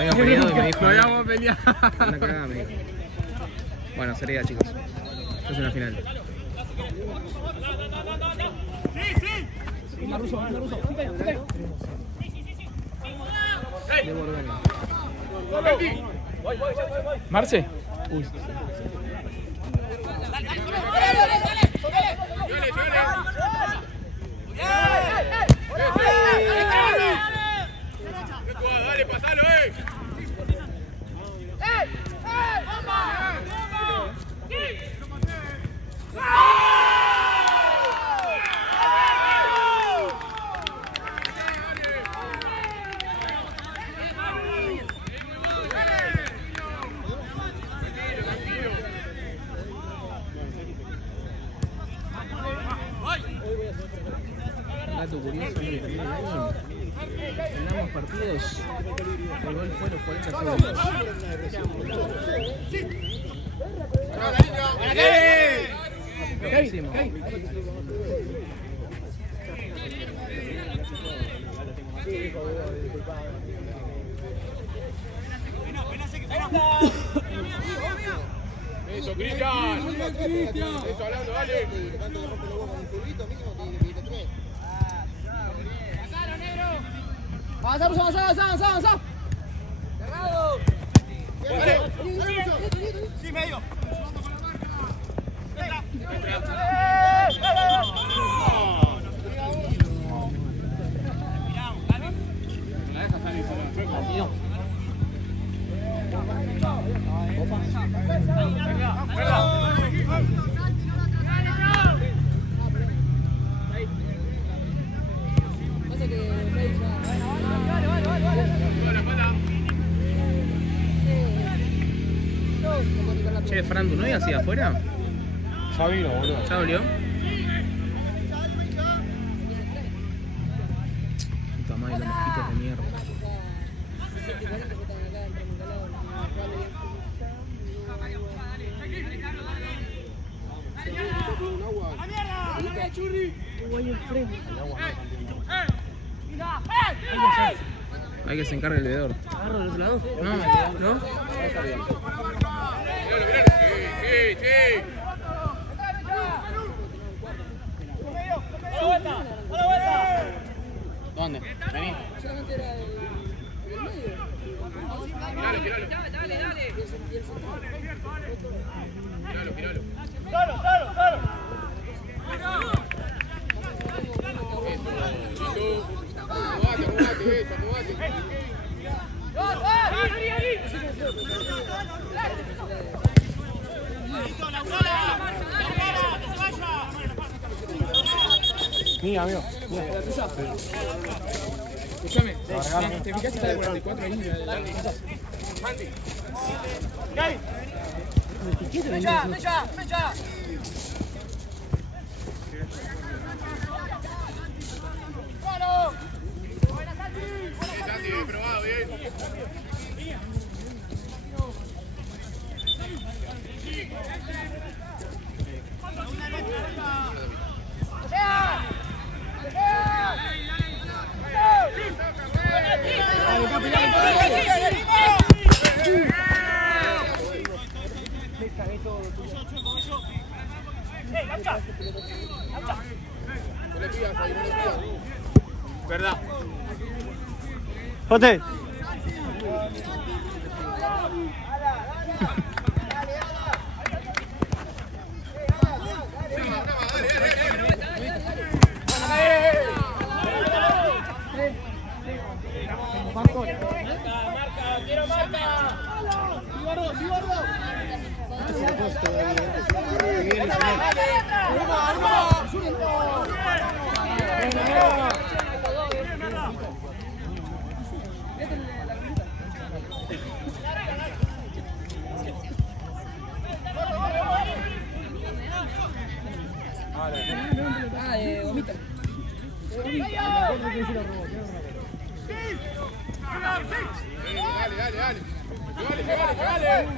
habíamos peleado y me dijo. No habíamos peleado. Una cagada me dijo. Bueno, sería, chicos. Es una final. Marce. Uy. Dale, pasalo, Dato curioso que terminó el año. En ambos partidos el gol fue a los 40 segundos. Buenísimo. Eso, Cristian. Eso, hablando, dale. Avanza. Cerrado. Sí, medio. Che, Fran, ¿tu novia hacia afuera? Ya vino, boludo. ¿Ya volvió? Puta madre, los mosquitos de mierda. Hay que se encargue el veedor. Agarro del otro lado. ¿No? Sí. ¿Dónde? Vení. Solamente era el medio. Giralo. Acomodate, acomodate. Mira, amigo. Escúchame, ¿te fijas si está de 44 ahí? Mecha. Santi, bien probado, bien. ¿Verdad? Jote. Gomita. Dale.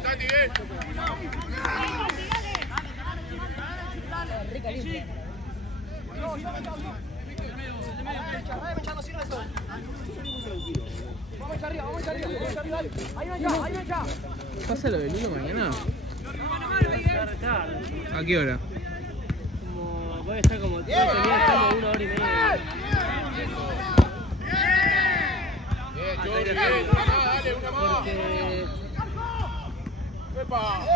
Santi, bien. ¿Pasa lo del Lilo mañana? ¿A qué hora? Como puede estar como 1 hora y media. Bien, Jordi, bien. Dale, una más. Porque ¡Epa!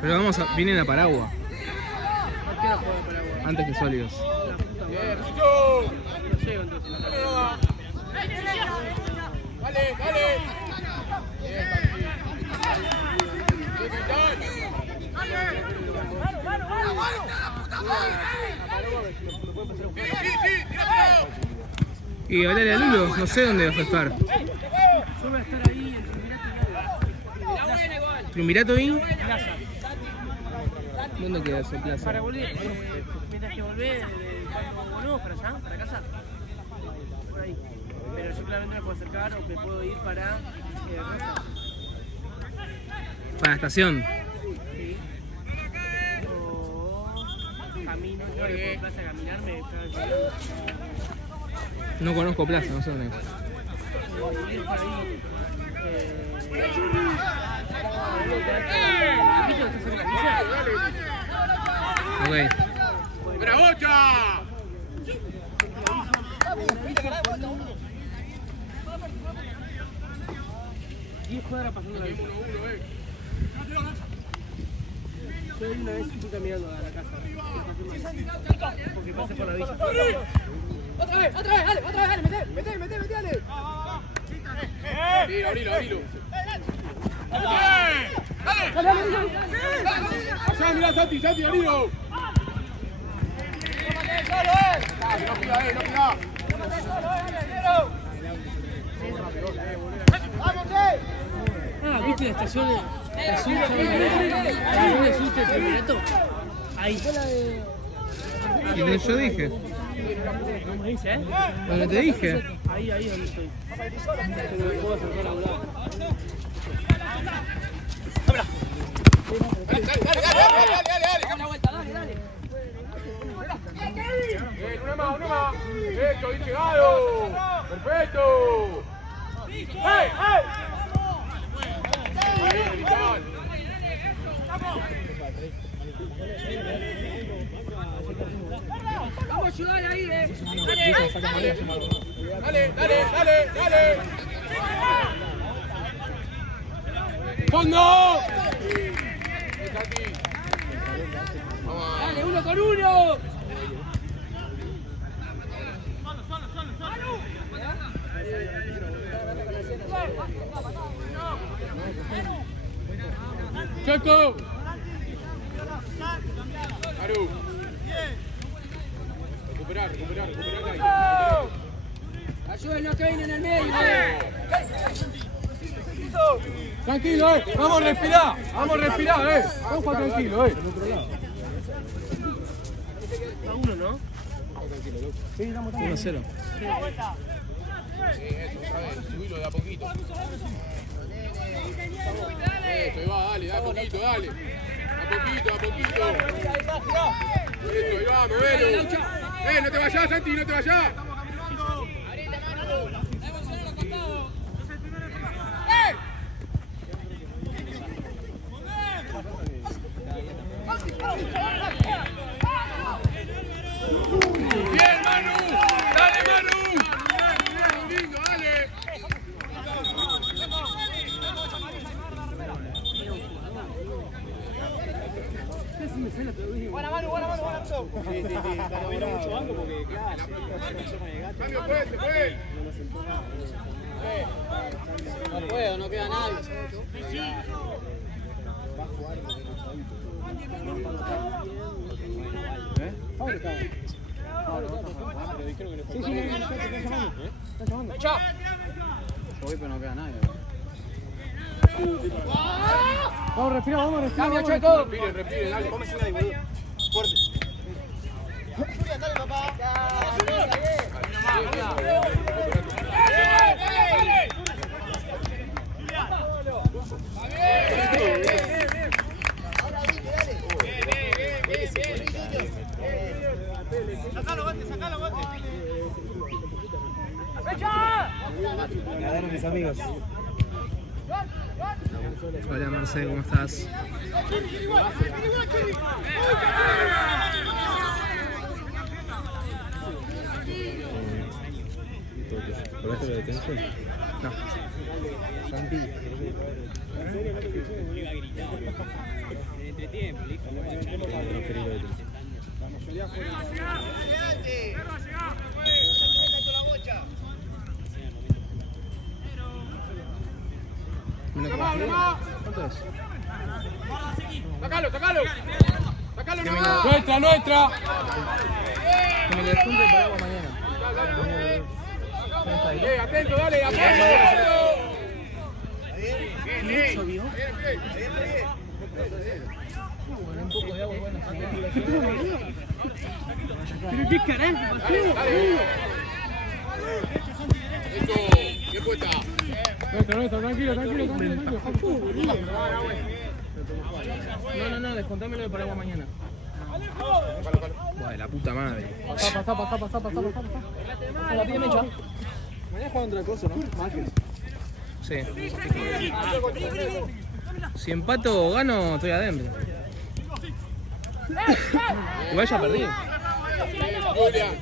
Pero vamos a... vienen a Paragua, ¿a qué hora juega el Paraguay? antes que Sólidos. La puta Bien, madre. Rucho. No llego entonces. Dale, nomás. Dale, dale. Bien, Santi. Bien, Quintán. Sí, tíralo. Y hablale a Lulo, no sé dónde vas a estar. Yo voy a estar ahí en ¿Triunvirato y? Plaza. ¿Dónde queda esa plaza? Para volver, mientras que volver, no, para allá, para casa. Por ahí. Pero yo claramente me puedo acercar o me puedo ir para Rosa. Para la estación. Sí. O camino, yo voy por plaza a caminar, me estaba llegando. No conozco plaza, no sé dónde es. Ir por ahí. ¿Viste que está cerca de la pizza? Ok. ¡Bravocha! Cuadras pasando la vista. Yo una vez fui caminando a la casa. Porque pasé por la villa. Otra vez, dale, mete, dale. Abrilo. Allá, mirá, Santi, abrilo. No pida. Ah, ¿viste la estación de sur del Triunvirato? Ahí. ¿Y yo dije? ¿Cómo dice, eh? ¿Dónde te dije? Ahí donde estoy. Pero me puedo acercar a un lado. Dale. Dale la vuelta, dale. Bien, una más. Perfecto, bien llegado. Perfecto. ¡Hey! Bien, Vital. Vamos a ayudar ahí, Dale. ¡Fondo! Dale, 1 con 1. ¡Chaco! Aru. Recuperar ahí. Ayúdenos que viene en el medio. Tranquilo, vamos a respirar, Vamos para tranquilo, A uno, ¿no? 1-0. Sí, eso, otra vez. Subilo de a poquito. Eso, ahí va, dale, a poquito. A poquito. Eso, ahí va, movelo. No te vayas, Santi, no te vayas. Bien, Manu. Dale, Manu. Lindo, dale. Buena mano. Cambio, se puede. No puedo, no queda nadie. Vamos a respirar. Cambio, Checo. Respire, dale. amigos. Hola Marcelo, ¿cómo estás? ¿Probaste la detención? No. Santi. ¿Cuánto es? ¡Sácalo, sácalo! ¡Sácalo nomás! ¡Nuestra, nuestra! Que me le descuente para agua mañana. Atento, dale, atento. ¿Mucho vio? Bueno, un poco de agua, bueno. Pero qué carajo, Eso, bien puesta. Nuestra, tranquilo. No, descontámelo para agua mañana. Buah, la puta madre. Pasá. La tiene hecha. Mañana juegan otra cosa, ¿no? Márquez. Sí. Si empato o gano, estoy adentro. Igual ya perdí. Julián.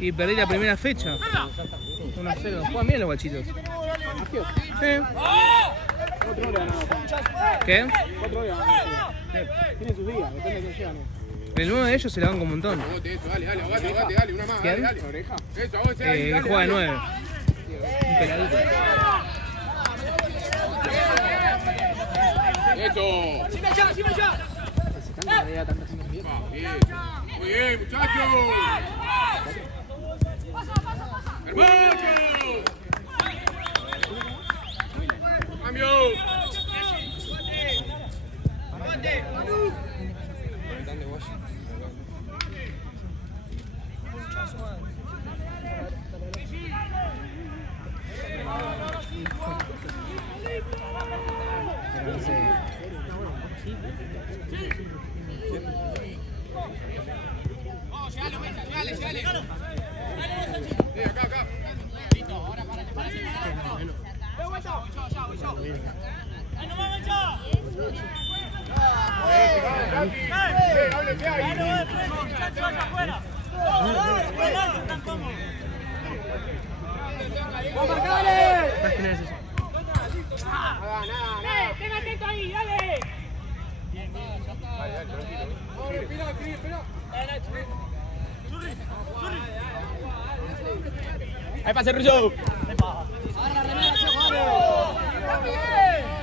Y perdí la primera fecha. 1-0. Juegan bien los guachitos. Sí. 4 horas ganado. ¿Qué? 4 horas ganado. Tiene sus días, depende de quién sea, ¿no? El 9 de ellos se la van con un montón. Agote eso, dale, dale, una más, ¿Quién? dale. ¿Oreja? Eso, avance, dale, Que dale, juega de dale. 9. Un peladito. Eso. Tanta idea, tantas cosas bien. Bien. Muy bien, muchachos. ¡Hermoso! Cambio. Acá. ¿Estás quién es eso? ¡Ten atento ahí, dale! ¡Ahí pase Russo! ¡Agarra la remera, Choco!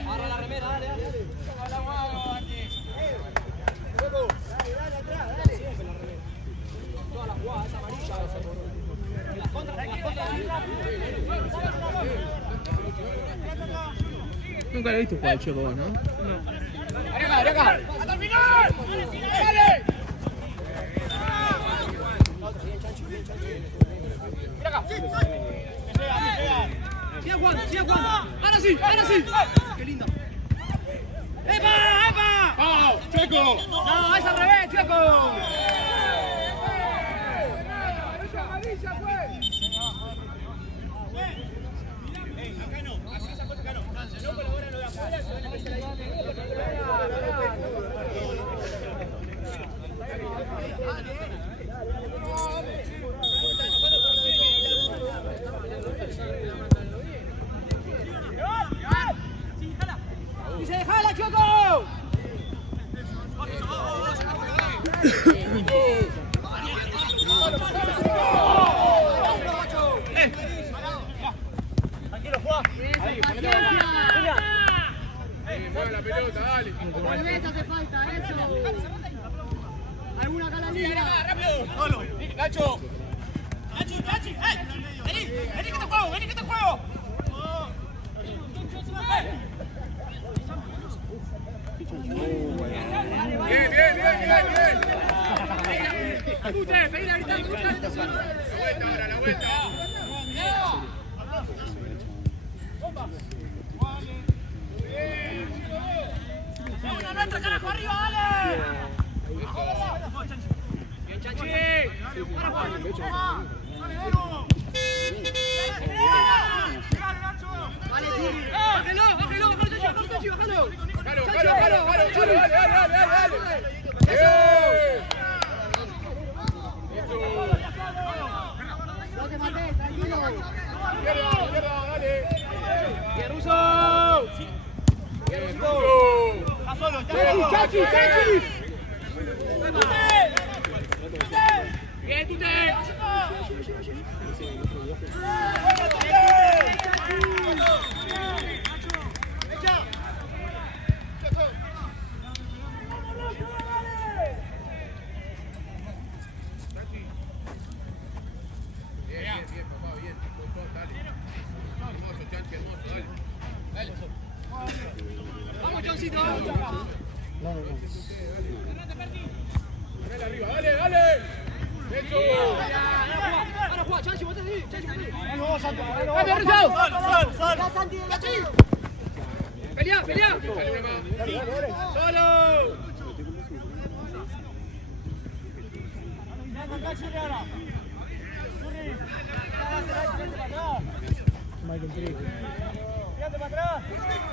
¡Agarra la remera, dale! Toda la jugada, esa amarilla, las contras. Nunca lo he visto jugar al Choco vos, ¿no? ¡Acá! ¡Hasta el final! ¡Dale! Sigue Juan. Ahora sí. Qué lindo. ¡Epa! ¡Vamos, Checo! No, es al revés, Checo. ¡Y se dejala, Choco! Tranquilo, Juan. Mueve la pelota, dale. Volvete, hace falta eso. ¿Alguna acá la liga? ¡Solo! ¡Nacho! ¡Vení que te juego! Bien. La vuelta. ¡Una nuestra, carajo! ¡Arriba, dale! ¡Bien, Chanchi! ¡Para, Juan! ¡Dale, Nacho!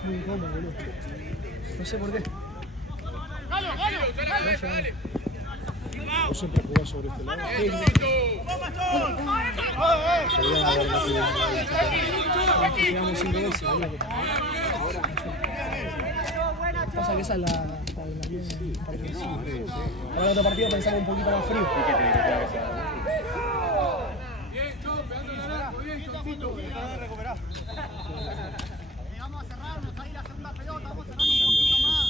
Muy incómodo, boludo. No sé por qué. Vos siempre jugás sobre este lado. Jugamos 5 veces, boludo. Pasa que esa es la bien participa. Ahora el otro partido pensamos un poquito más frío. Vamos a cerrarnos ahí la segunda pelota, vamos a cerrarnos un poquito más.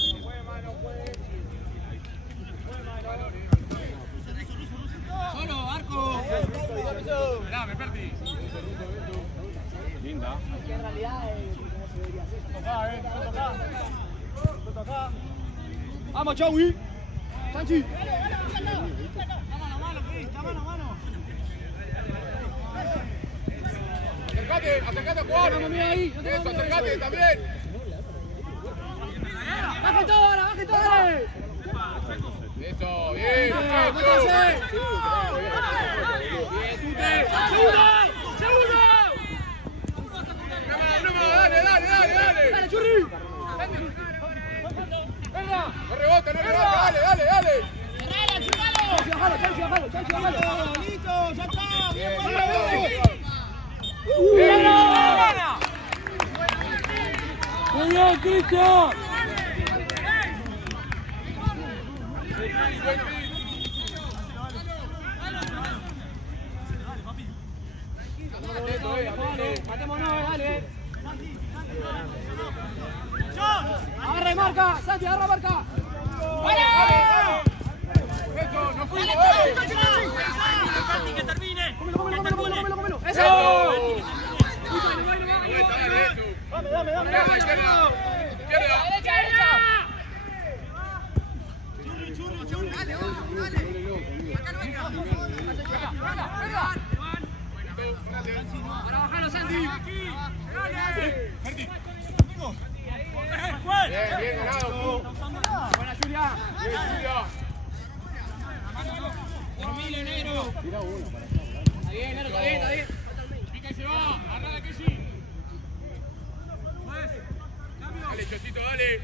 Solo, arco. Mirá, me perdí. Linda. En realidad es como se debería hacer. Acá. Vamos, Chaui. Sanchi. Mano a mano. Acercate a jugar. Eso, acercate también. ¡Baje todo ahora, baje todo ahora! Eso, bien. ¡Segundo! Dale. ¡Dale, Churri! No rebota, dale. ¡Cerralo, churralo! Bajalo. Listo, ya está. ¡Muy bien, Cristian! Matémonos, dale. ¡Agarra y marca! ¡Santi, agarra y marca! Eso, no fuimos, ¡Santi, que termine! ¡Cómelo! ¡Eso! Dame. ¡Derecha! ¡Para bajarlo, Santi! Bien ganado. ¡Buena, Julia! Bien, Julia. ¡Dormile, negro! Está bien, negro, está bien. Pica y se va. Agarrada que sí. Dale, Chotito, dale.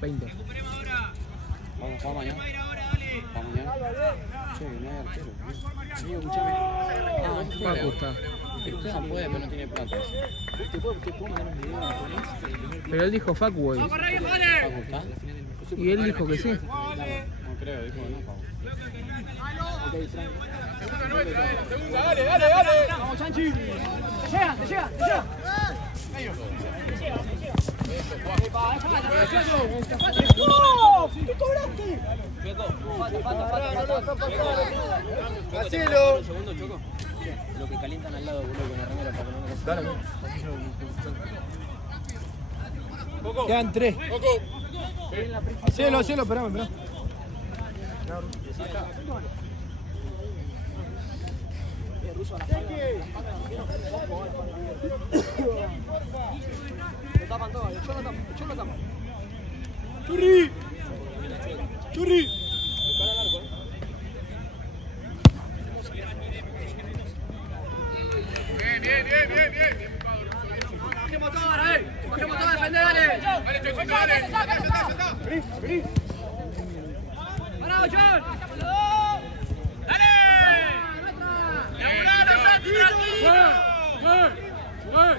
20. Vamos mañana. Vamos mañana. Che, no hay arquero. Amigo, escuchame. Paco está. No puede, pero no tiene plata. Te puedo mandar un video con este. Pero él dijo Facu, güey. ¿Paco está? Y él dijo que sí. No creo, dijo que no, Paco. Segunda, dale. ¡Vamos, Sanchi! ¡Te llega! ¿Qué cobraste? Hacelo. Un segundo, Choco. Lo que calientan al lado, boludo, con la remera para que no me Dale. Quedan 3. Coco. Hacelo, esperame. Lo tapan todo, yo lo tapo. Churri. Bien. ¡Bajemos todo ahora! Dale, Chochito, dale. ¡Parado, John! ¡Dale! ¡Laburalo, Santi, tranquilo! ¡Jugué!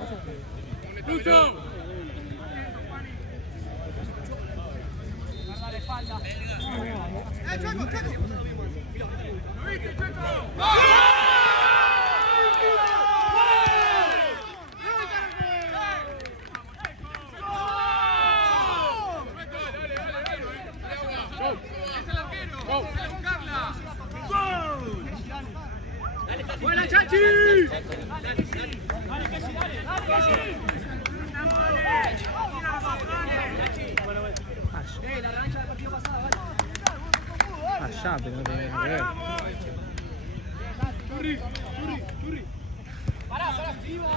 ¡Lucho! Chueco, Chueco. ¿Lo viste, Chueco? ¡Buena, Chachi! Allá, pero no tiene que ver.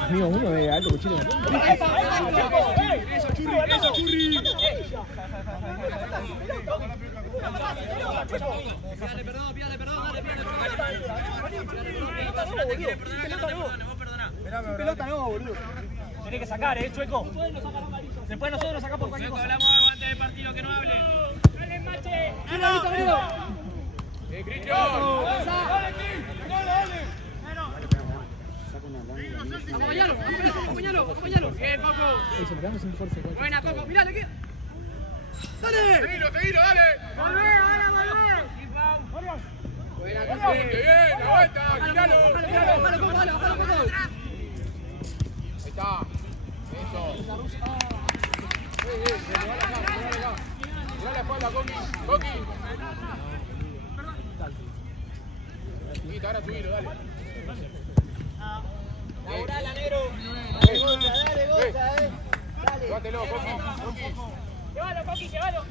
Amigo, uno de alto cuchillo. ¡Eso, Churri! Pídale perdón, dale, Pelota no, boludo. Tenés que sacar, Chueco. Después nosotros nos sacamos por cualquier cosa. Hablamos algo antes del partido, que no hable. ¡Cristian! Acompañalo. Bien, Coco. Eso, le damos un fuerza. Buena, Coco, mirá, aquí. ¡Dale! Seguilo, dale. ¡Volvé! Buena, Coco. Bien, la vuelta, giralo. ¡Bájalo, Coco! Ahí está. Eso. Mirá la espalda, Coqui. Quita, ahora subilo, dale. Laburala, negro. Dale, goza. Dale. Llévatelo, Coqui. Llévalo, Coqui, llévalo.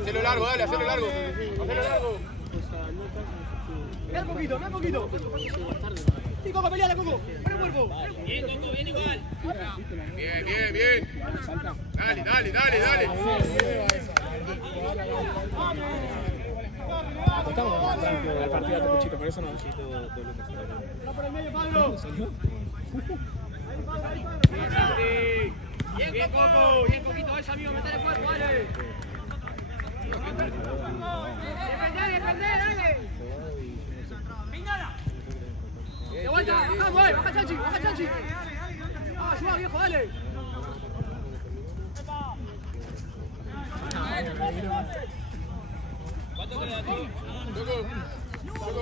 Hacelo largo, dale, hacelo largo. Mira un poquito. Sí, Coco, peleale, Coco. Pon el cuerpo. Bien, Coco, bien igual. Bien. Dale. Estamos el partido de cuchillo, por eso no. Va por el medio, Pablo. Bien, Coco. Bien, Coquito. Ese amigo, meter el cuerpo, dale. Defender, dale. De vuelta, baja Chachi. Ayuda, viejo, dale. ¿Cuánto queda, tío? Coco.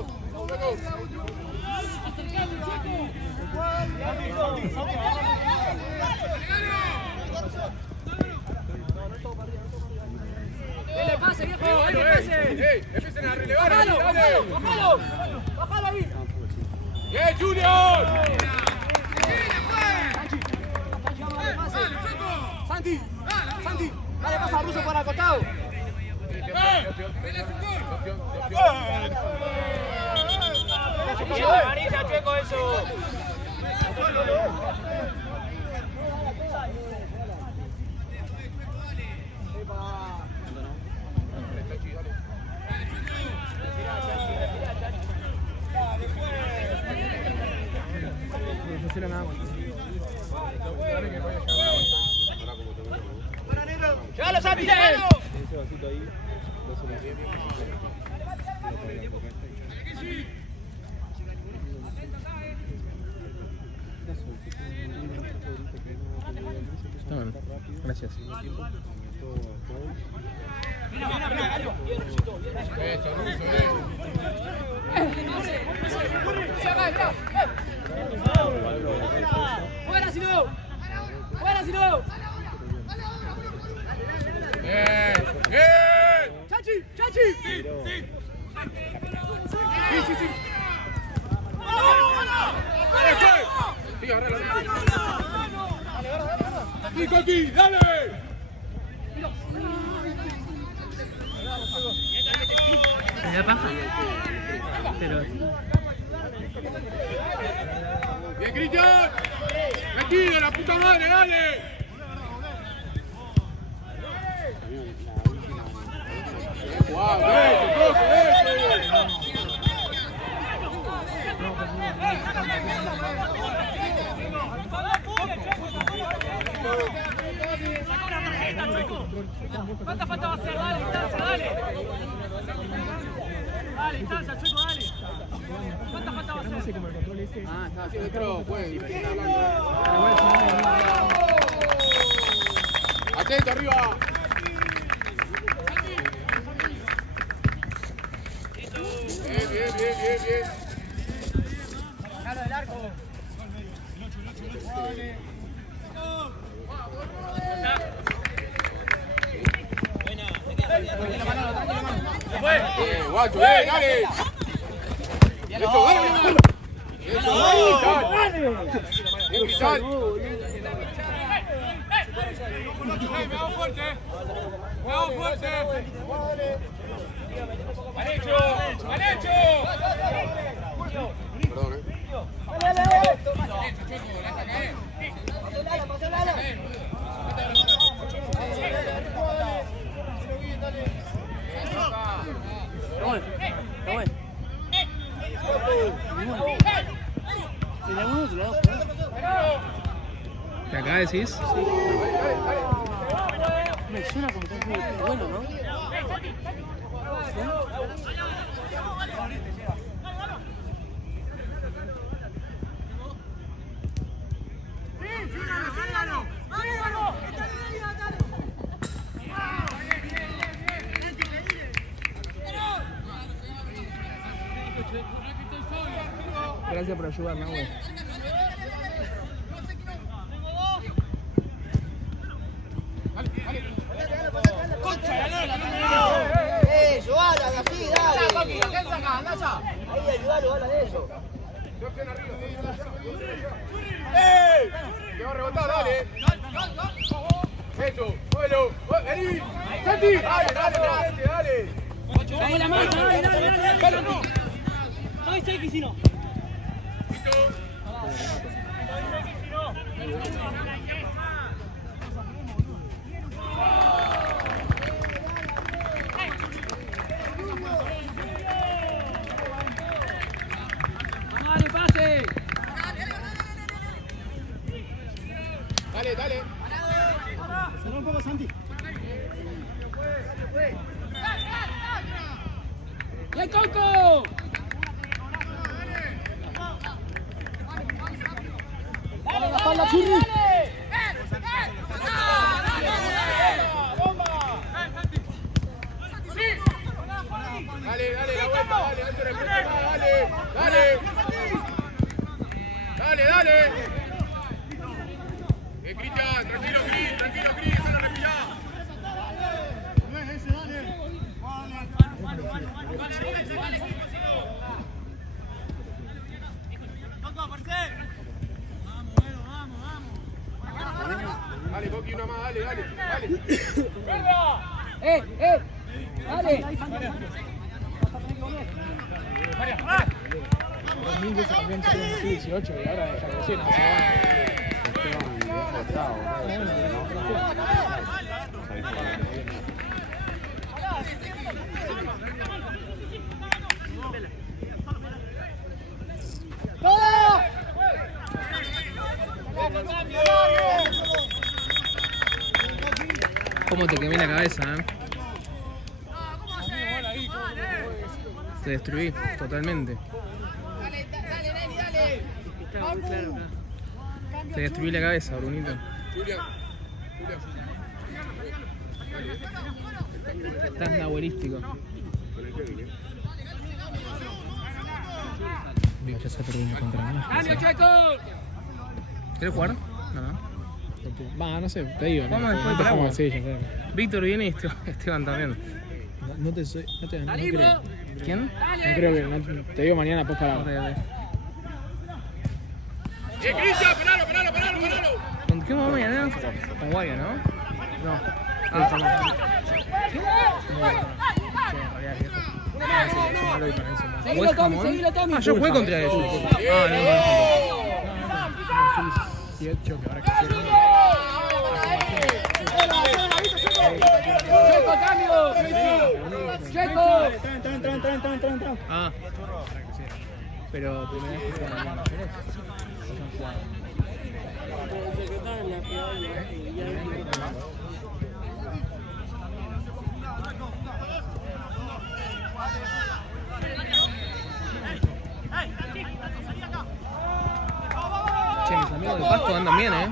Dale pase, viejo, dale pase. Empiecen a relevar. Bájalo ahí. Bien, Junior. Santi, dale pasa a Russo para el costado. Amarilla, Chueco, eso. No funciona nada más. Llévalo, Santi, llévalo. Está bien. Gracias. Eso, Russo, ¡Fuera si no! Bien. ¡Chachi! Sí. Sí, agarralo. Sí, Coqui, dale. Me da paja. Pero... Bien, Cristian. Metido, la puta madre, dale. Wow, ¿Cuánta falta va a hacer? Dale, Instancia, dale. Dale, Instancia, Chueco, dale. ¿Cuánta falta va a hacer? Ah, está haciendo otro, pues. Atento arriba. Bien. Claro del arco. Guacho, dale. Eso, dale. Bien, Cristal. Me hago fuerte. ¡Derecho! Perdón, ¿Te acá decís? Me suena como que es muy bueno, ¿no? Gracias por ayudar, Nahue. Eso, ala, así, dale. ¿Qué sacás? Andá allá. Ahí, ayudalo, ala de eso. ¡Te va a rebotar, dale! ¡Eso! ¡Vuelo! ¡Vení! ¡Santi! ¡Dale! Dale la mano, dale. Soy Seki, si no. Dale, pase. Dale. Cerrá un poco, Santi. ¡Ya, Coco! Dale, la espalda, Churri. Dale, la vuelta, dale. Cristian, tranquilo, Cris, esa la repillá. No es ese, dale. Dale, Coqui, una más, dale. Dale. 2000 veces campeón en 2018 y ahora deja de decir, no se va. ¿Cómo te quemé la cabeza, Te destruí totalmente. Está muy claro acá. Te destruí la cabeza, Brunito. Julián. Estás nahuelístico. Digo, ya se perdimos contra mí. ¡Cambio, Checo! ¿Quieres jugar? No. Va, no sé, te digo. Vamos después no del agua. sí, ya sé. Víctor viene y Esteban también. No creo. ¿Quién? No creo que. Te digo mañana, pues para. Cristian, paralo. ¿Con qué vamos mañana? Con Guaya, ¿no? No. Está mal. Seguilo, Tommy. Yo jugué contra ellos. No. 18 que ahora quisieron. ¡Checo, cambio! ¡Checo! Entra. Ah. Pero primera vez que juegan en la Jerez. Se quedaron en la peor y ya estos andan bien, ¿eh?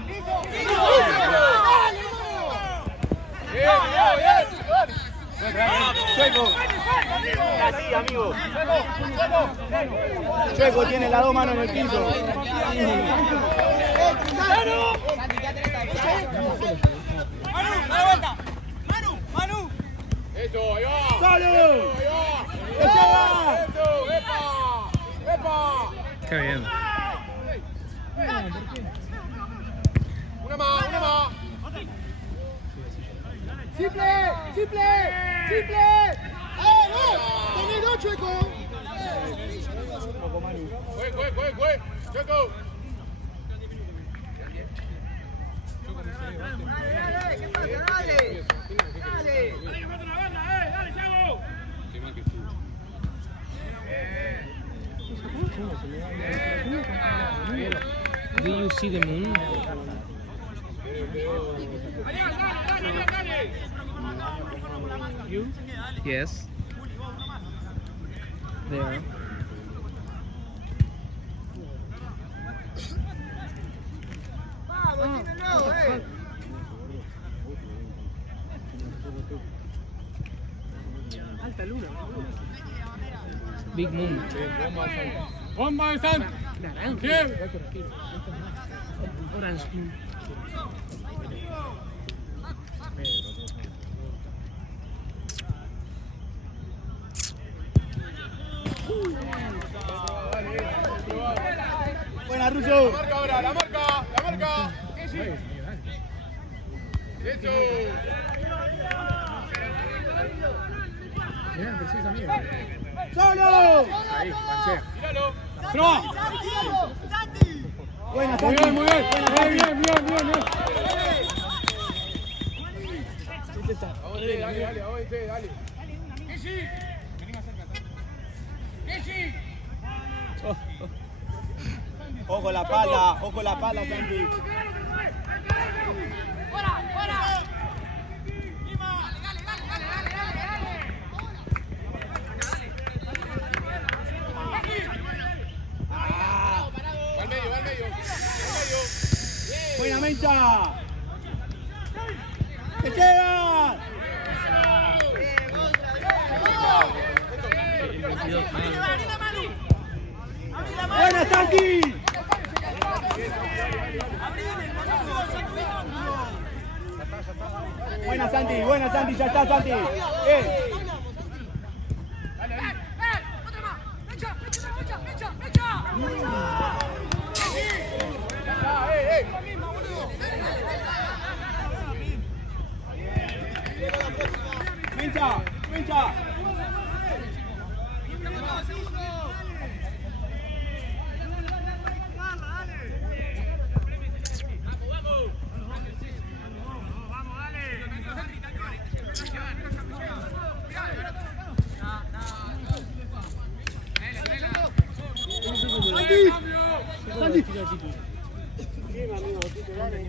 Chueco. Así, amigo. Chueco tiene las dos manos en el piso. Eso, ahí va. ¡Sale! Eso, epa. Epa. Qué bien. Una más, una más. ¡Simple! ¡Simple! ¡Simple! ¡No! ¡Tenelo, Chueco! Juez. Chueco. ¡Dale! ¿Qué pasa? ¡Dale! ¡Dale! Do you see the moon? You? Yes. There. ¡Vamos, tírenlo, Alta luna. Big moon. Bomba de San. Naranja. ¿Quién? Orange moon. Buena, Russo. La marca ahora, la marca. Eso. ¡Solo! Ahí, panchea. Míralo. Buena, Muy Santi. bien, muy bien. Bien. Avance, dale. Ojo la pala, Santi. Va al medio. Buena, Mencha. ¡Que llega! ¡Buena, Santi! Buena, Santi, ya está, Santi. Mencha.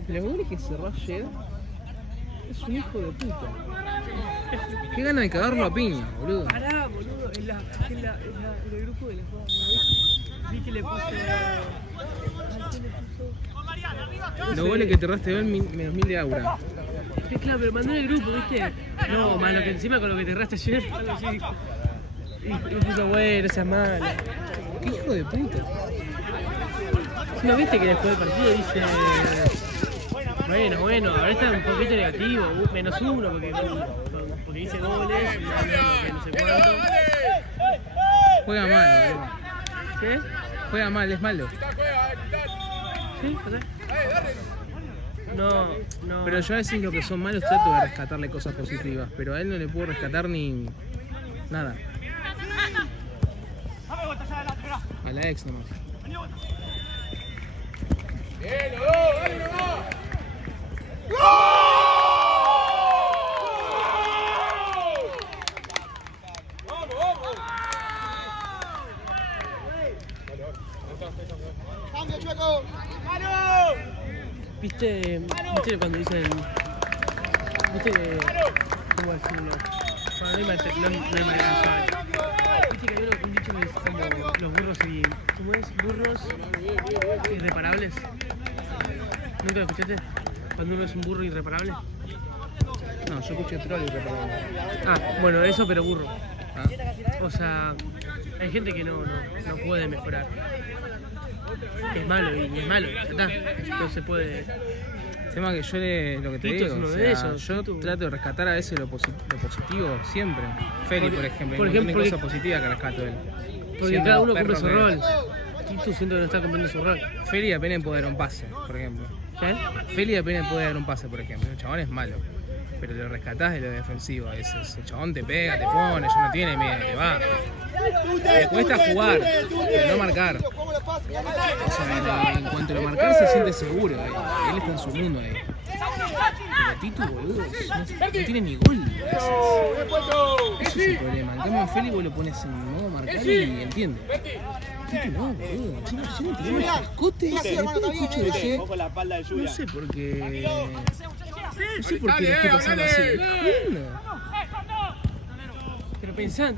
El gol que cerró ayer es un hijo de puta. Qué gana de cagarlo a piña, boludo. Pará, boludo. En el grupo de la jugada. Vi que le puse. Los goles que te erraste hoy, menos 1000 de aura. Es claro, pero mandó en el grupo, ¿viste? No, más lo que encima con lo que te erraste ayer. Algo así dijo. Y puso, bueno, seas malo. Qué hijo de puta. ¿No viste que después del partido dice... Bueno, ahora está un poquito negativo, -1 porque dice goles, y no sé cuánto. Juega mal, boludo. ¿Qué? Juega mal, es malo. ¿Sí? ¿Pasá? No. Pero yo a veces lo que son malos trato de rescatarle cosas positivas, pero a él no le puedo rescatar ni nada. A la ex nomás. Bien, dale, no. ¡Cambio, Chueco! ¿Viste cuando dicen... ¿Viste que... ¿Cómo decirlo? Bueno, no hay manera visual. ¿Viste que hay un dicho que dice como los burros y... ¿Cómo es? Burros irreparables. ¿Nunca lo escuchaste? Cuando uno es un burro irreparable. No, yo escuché troll y reparable. Ah, bueno, eso pero burro. Ah. O sea, hay gente que no puede mejorar. Es malo y es malo, ya está. No se puede. El tema que yo lo que te Tito es digo, uno o de sea, esos, yo Tito. trato de rescatar a veces lo positivo siempre. Feli, por ejemplo, por hay un montón de ejemplo, cosas positivas que rescato de él. Porque Siendo cada uno perro cumple su que- rol. Tito siento que no está cumpliendo su rol. Feli apenas puede dar un pase, por ejemplo. ¿Qué? Feli apenas puede dar un pase, por ejemplo. El chabón es malo. Pero lo rescatás de lo defensivo. Ese chabón te pega, te pone, ya no tiene miedo, te va. Le cuesta jugar, pero no marcar. O sea, en cuanto a lo marcar se siente seguro ahí. Él está en su mundo ahí. Pero Tito, boludo, no tiene ni gol. Ese es el problema. En cambio en Feli vos lo pones en modo marcar y entiende. Tito no, boludo. Yo no entiendo los escotes. Después escucho decir, no sé por qué. No sé por qué le estoy pasando así. Entiendo. Pero pensá.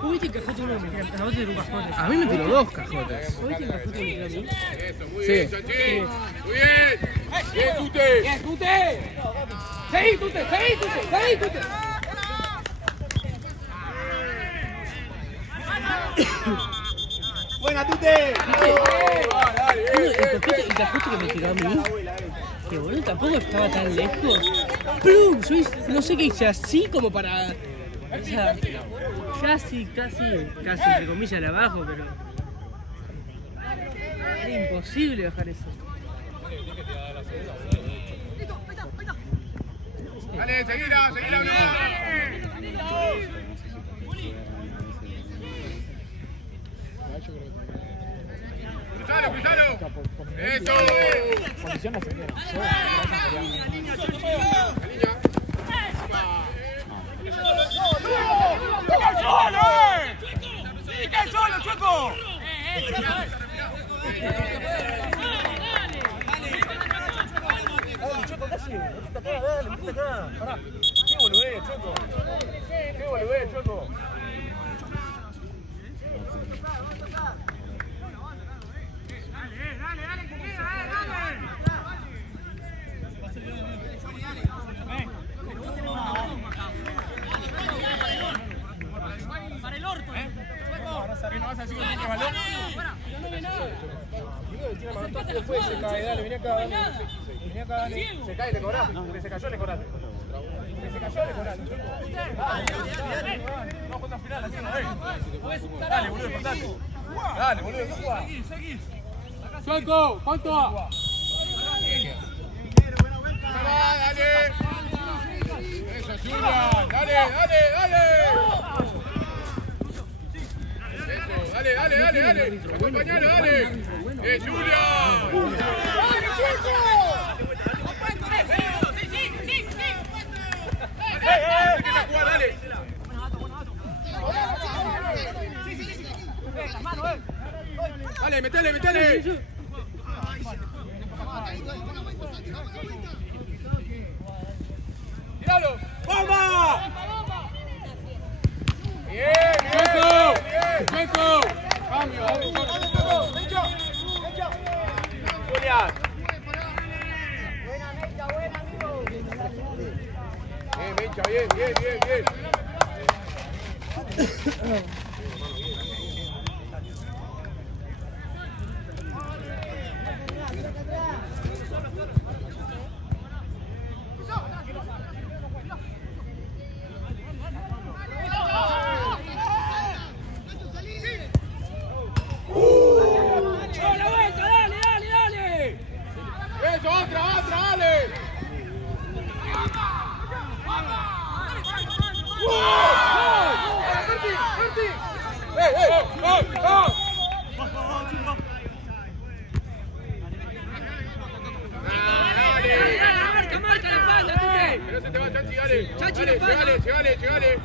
¿Vos viste el cajote uno que me tira? A vos te tiró un cajote. A mí me tiró 2 cajotes. ¿Vos viste el cajote que me tiró a mí? Eso, muy Sí. bien, Chanchín. Muy bien. Bien, Tute. Seguí, Tute. Buena, Tute. El cajote que me tiró a mí. Que boludo, tampoco estaba tan lejos. ¡Plum! Yo hice, no sé qué hice así como para. O sea, casi entre comillas de abajo, pero. Era imposible bajar eso. Dale, seguila uno. Cruzalo. Eso. Condición no se queda. Se cae, le cobrás. Porque se cayó, le cobraste. Se cayó, le cobraste. No, cuenta final, así no. Dale, boludo, importante. Dale, boludo, no jugás. Sueco, ¿cuánto va? Dale. Eso, Julian. Dale. Eso, dale. Acompañalo, dale. Julian. Dale. Dale, metele. ¡Tíralo! ¡Vamos! Bien. Sueco. Cambio. Julián. Bien, Mecha, bien. ¡La vuelta! ¡Dale! Eso, otra, dale. ¡Marca la falta, Tute! Que no se te va, Chanchi, dale. Llegale.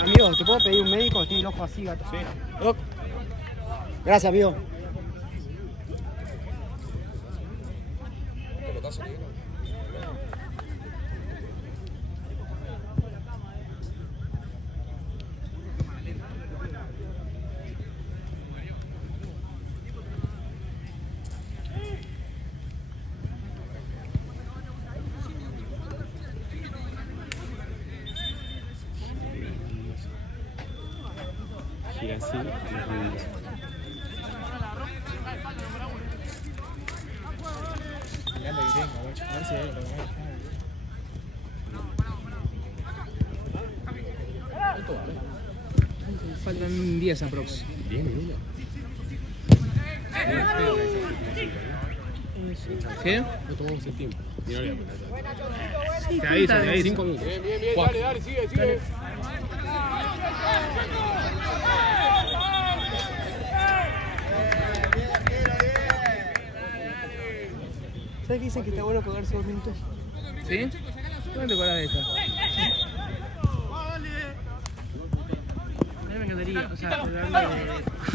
Amigo, ¿te puedo pedir un médico? Estoy el ojo así, gato. Sí. Gracias, amigo. salir. Gira así. Mirá lo que tengo, guacho. A ver si hay algo. Faltan 10 aprox. 10 minutos. ¿Qué? No tomamos el tiempo. Ni hora de apretar. Te aviso, te aviso. 5 minutos. Bien, bien, bien, dale, dale, sigue, sigue. ¿Sabes qué dicen que está bueno colgarse 2 minutos? ¿Sí? ¿Dónde te colás de esta? A mí me encantaría, o sea, colgarme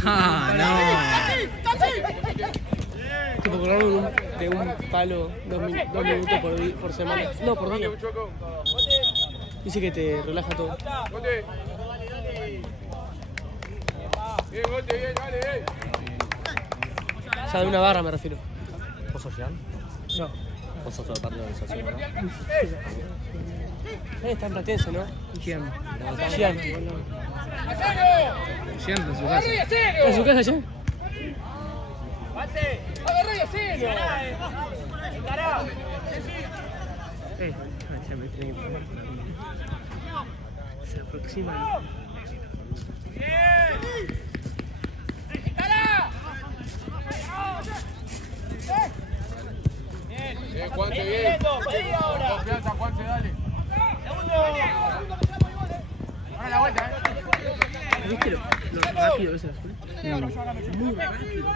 Ah, tipo colgarme de un palo 2 minutos por semana. No, por día. Dice que te relaja todo. Bote. Bien, bote, bien, dale, O sea, de una barra me refiero. ¿Vos sos Jean? No. Vos sos parte de la organización, ¿no? Está en Platense, ¿no? ¿Quién? Gian. Siempre en su casa. ¿En su casa, Gian? Ya me tiene que poner. Se aproxima. Bien, Juanse, bien. Confianza, Juanse, dale. Ahora la vuelta, ¿Viste lo rápido que es el azul? Muy rápido.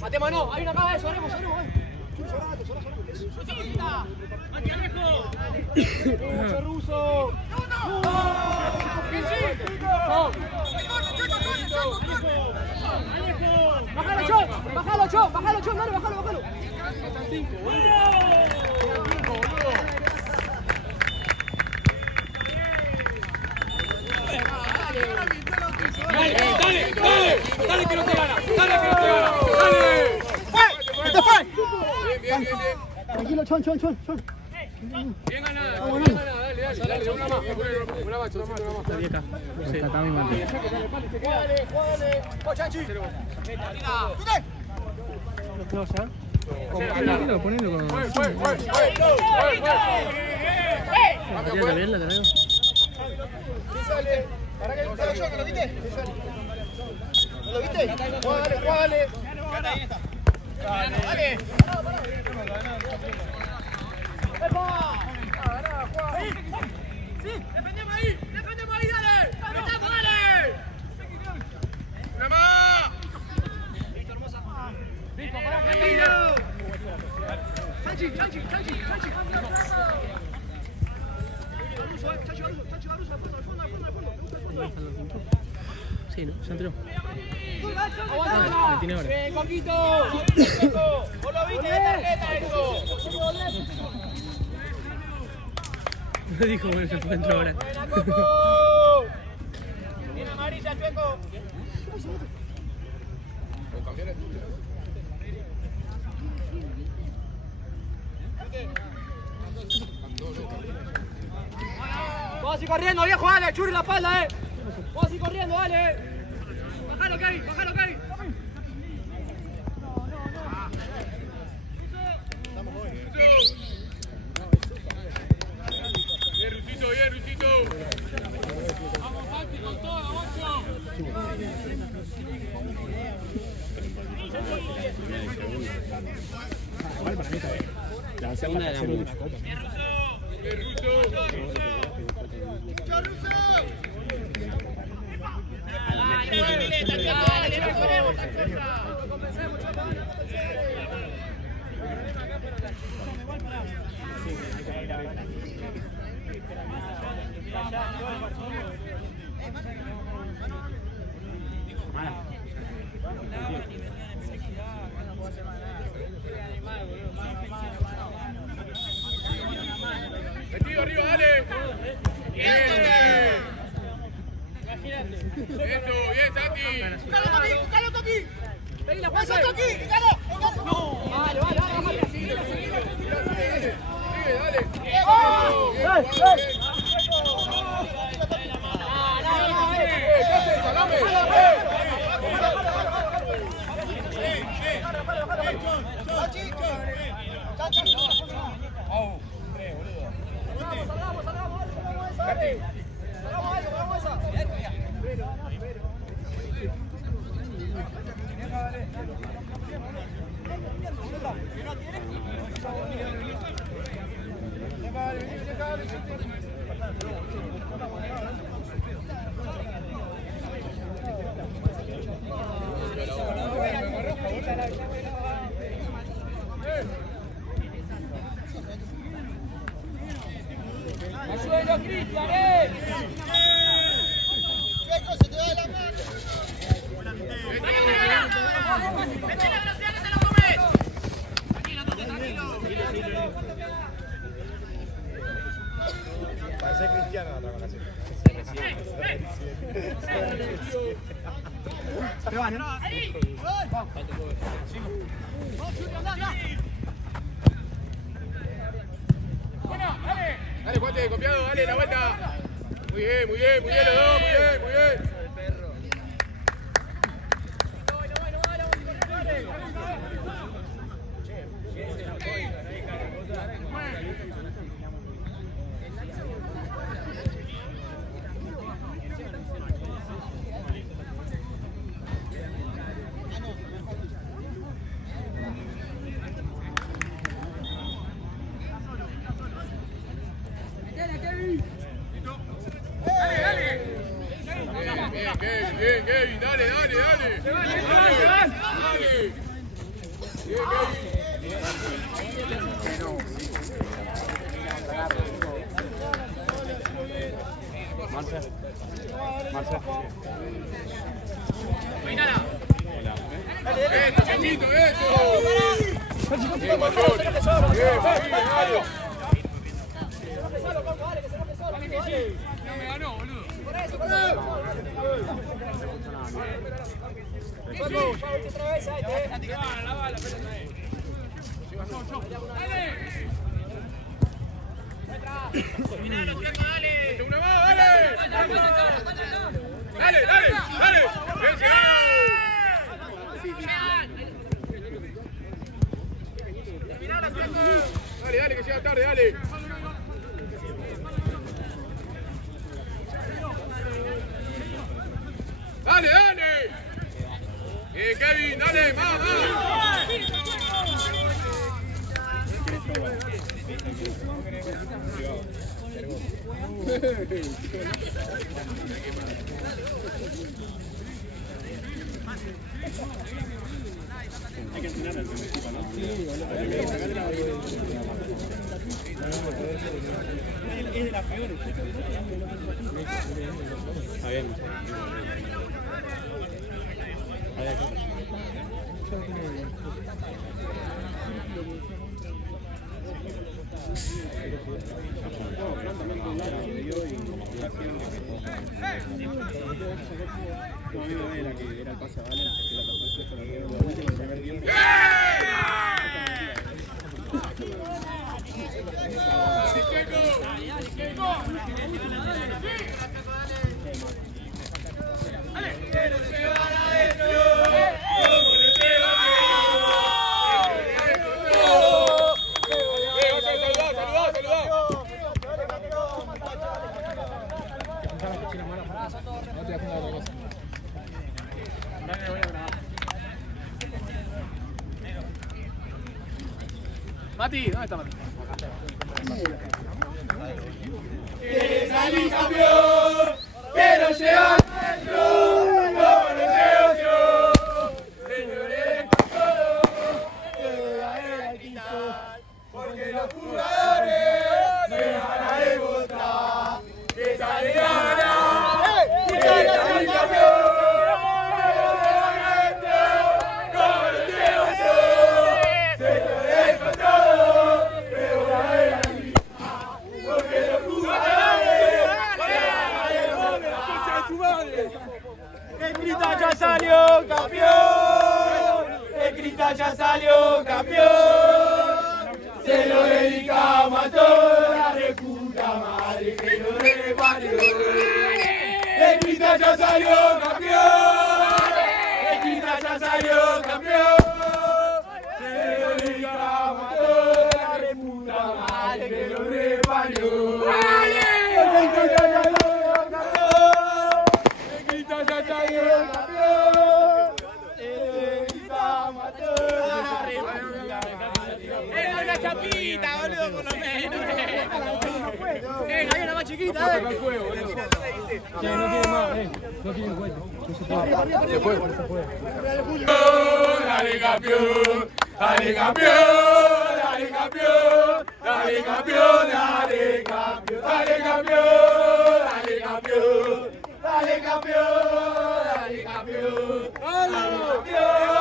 Matemos, no, hay una acá, eso, haremos. ¡Mucho ruso! ¡Bájalo, Cho! ¡Dale, bájalo! Dale, que no te gana. Dale. ¡Te fue! Bien. Tranquilo, Chon. Bien ganada, dale, una más. Una más. La vi acá. Rescatá mi mano. ¡Jugale! ¡Chanchi! ¿Los tengo ya? Ponelo con... ¿La bien? ¿La traigo? ¿Para qué? ¿Que lo viste? ¿No lo viste? Jugale. Dale. Sí, defendemos ahí, dale. Apretamos, dale. Una más. Listo, pará, Chanchi. Sí, ¿no? Ya entró. La tiene ahora. ¡Bien, Coquito! ¿Vos lo viste de tarjeta eso? No dijo bueno, se fue dentro ahora. ¡Buena, Coco! Bien amarilla, Chueco. Vamos así corriendo, viejo, dale, churri la espalda, Vamos así corriendo, dale. Bajalo, Kevin. Bien, Rusito. Vamos, Santi, con todo, vamos. Igual para mí está bien. La segunda era mucho. Bien, Metido arriba, dale. Bien. Eso, bien, Santi. ¡Pícalo, Toqui! Vení la ¡Pasa, fuerza. Toqui! ¡Pícalo! ¡No! Vale. Sigue, dale. Ayúdenlo, Cristian, Checo, se te va de la mano. Parece cristiano la otra ocasión. Dale, Juante, confiado, dale la vuelta. Muy bien, los dos, muy bien. Bien, Kevin, dale. Bien, Marcel. Eso, Chachito, eso. Bien, Marcón. Bien, dale. No me ganó, boludo. Una más, dale. Dale, que llega tarde, dale. Dale. Kevin, dale, más. Hay que entrenar al primer equipo, ¿no? Es de las peores. Está bien. Era que era el pase a Valen, que la pasó con el primer tiempo. Mati, ¿dónde está Mati? ¡Quiere salir campeón! ¡Quiero llegar al club! ¡No negocio! ¡Señores, porque los jugadores se van a demostrar que sale ganar! ¡Quiere salir campeón! ¡Como los negocio! salió campeón. El Cristal ya salió campeón. Se lo dedicamos a toda la reputa madre que lo reparió. El Cristal ya salió campeón. El Cristal ya salió campeón. Se lo dedicamos a toda la reputa madre que lo reparió. El Cristal ya salió campeón. El Cristal ya salió campeón. Se lo dedicamos a toda la reputa madre. Una chapita, boludo, por lo menos. Hay una más chiquita, No tiene más, no tiene cuenta. Se puede. Dale campeón, dale campeón, dale campeón, dale campeón, dale campeón, dale campeón, dale campeón, dale campeón, dale campeón, dale campeón.